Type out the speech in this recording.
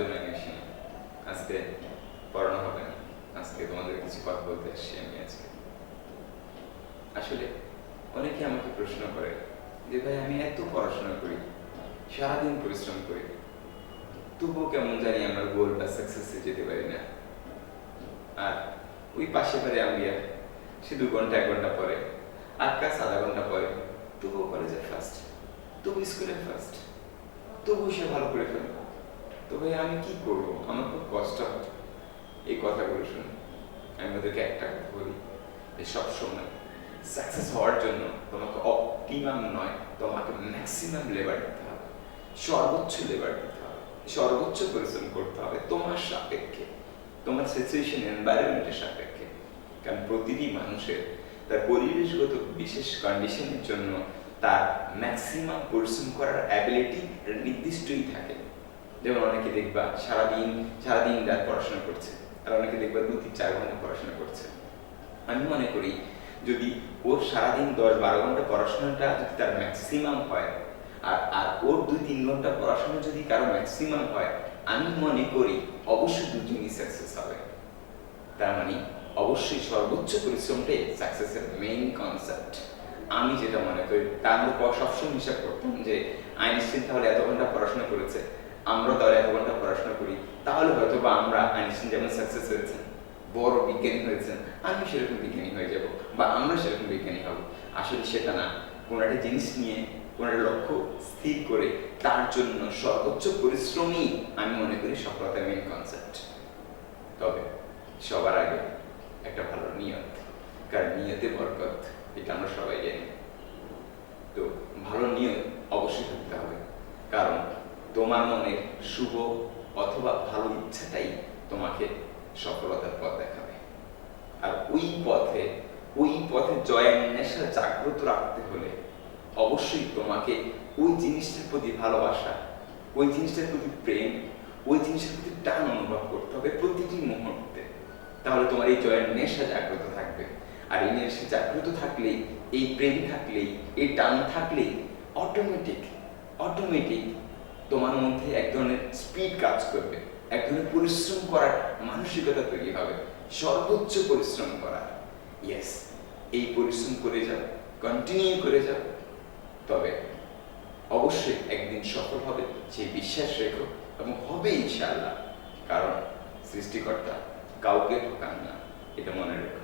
জন্য আমি আজকে পড়ানো হবে না। আজকে তোমাদের কিছু কথা বলতে আসছি আমি আজকে। আসলে অনেকে আমাকে প্রশ্ন করে যে, ভাই, আমি এত পড়াশোনা করি, সারাদিন পরিশ্রম করি, তবুও কেমন জানি আমার গোল বা সাকসেসে যেতে পারি না। আর ওই পাশে পারে আমি সে দু ঘণ্টা, এক ঘণ্টা পরে ক্লাস আধা ঘণ্টা পরে, তবুও কলেজের ফার্স্ট তবু স্কুলের ফার্স্ট তবু সে ভালো করে ফেলল তো ভাই, আমি কি করব? আমার খুব কষ্ট হয়। এই কথাগুলো শুনে আমি ওদেরকে একটা কথা বলি যে, সবসময় সাকসেস হওয়ার জন্য তোমাকে অপটিমাম নয়, তোমাকে ম্যাক্সিমাম লেবার দিতে হবে। সর্বোচ্চ লেবার দিতে হবে। সর্বোচ্চ পরিশ্রম করতে হবে তোমার সাপেক্ষে, তোমার সিচুয়েশন এনভায়রনমেন্টের সাপেক্ষে। কারণ প্রতিটি মানুষের তার পরিবেশগত বিশেষ কন্ডিশনের জন্য তার ম্যাক্সিমাম পরিশ্রম করার অ্যাবিলিটি নির্দিষ্টই থাকে। যেমন অনেকে দেখবা সারাদিন সারাদিন রাত পড়াশোনা করছে, আর অনেকে দেখবা দু তিন চার ঘণ্টা পড়াশোনা করছে। আমি মনে করি যদি ওর সারাদিন দশ বারো ঘণ্টা পড়াশোনাটা যদি তার ম্যাক্সিমাম হয়, আর আর ওর দুই তিন ঘণ্টা পড়াশোনা যদি কারও ম্যাক্সিমাম হয়, আমি মনে করি অবশ্যই দুজনই সাকসেস হবে। তার মানে অবশ্যই সর্বোচ্চ পরিশ্রমটাই সাকসেসের মেইন কনসেপ্ট আমি যেটা মনে করি, তার আমরা প- সবসময় হিসাব করতাম যে আইনস্টিন তাহলে এত ঘণ্টা পড়াশোনা করেছে আমরা তাহলে এত ঘণ্টা পড়াশোনা করি, তাহলে হয়তো বা আমরা আইনস্টিন যেমন সাকসেস হয়েছেন বড় বিজ্ঞানী হয়েছেন আমি সেরকম বিজ্ঞানী হয়ে যাব বা আমরা সেরকম বিজ্ঞানী হব। আসলে সেটা না, কোনো একটা জিনিস নিয়ে, কোনো একটা লক্ষ্য স্থির করে তার জন্য সর্বোচ্চ পরিশ্রমই আমি মনে করি সফলতার মেইন কনসেপ্ট তবে সবার আগে একটা ভালো নিয়ত, কারণ নিয়তে বরকত, এটা আমরা সবাই জানি। তো ভালো নিয়ত অবশ্যই থাকতে হবে কারণ তোমার মনের শুভ অথবা ভালো ইচ্ছাটাই তোমাকে সফলতার পথ দেখাবে। আর ওই পথে ওই পথে নেশা জাগ্রত রাখতে হলে অবশ্যই তোমাকে ওই জিনিসটার প্রতি ভালোবাসা, ওই জিনিসটার প্রতি প্রেম, ওই জিনিসের প্রতি টান অনুভব করতে হবে প্রতিটি মুহূর্তে। তাহলে তোমার এই জয়ের নেশা জাগ্রত থাকবে। আর এই নেশা জাগ্রত থাকলেই, এই প্রেম থাকলেই, এই টান থাকলেই অটোমেটিক অটোমেটিক তোমার মধ্যে এক ধরনের স্পিড কাজ করবে, এক ধরনের পরিশ্রম করার মানসিকতা তৈরি হবে, সর্বোচ্চ পরিশ্রম করার। ইয়েস এই পরিশ্রম করে যাও কন্টিনিউ করে যাও। তবে অবশ্যই একদিন সফল হবে সেই বিশ্বাস রেখো এবং হবে ইনশাআল্লাহ। কারণ সৃষ্টিকর্তা কাউকে ঠকান না, এটা মনে রেখো।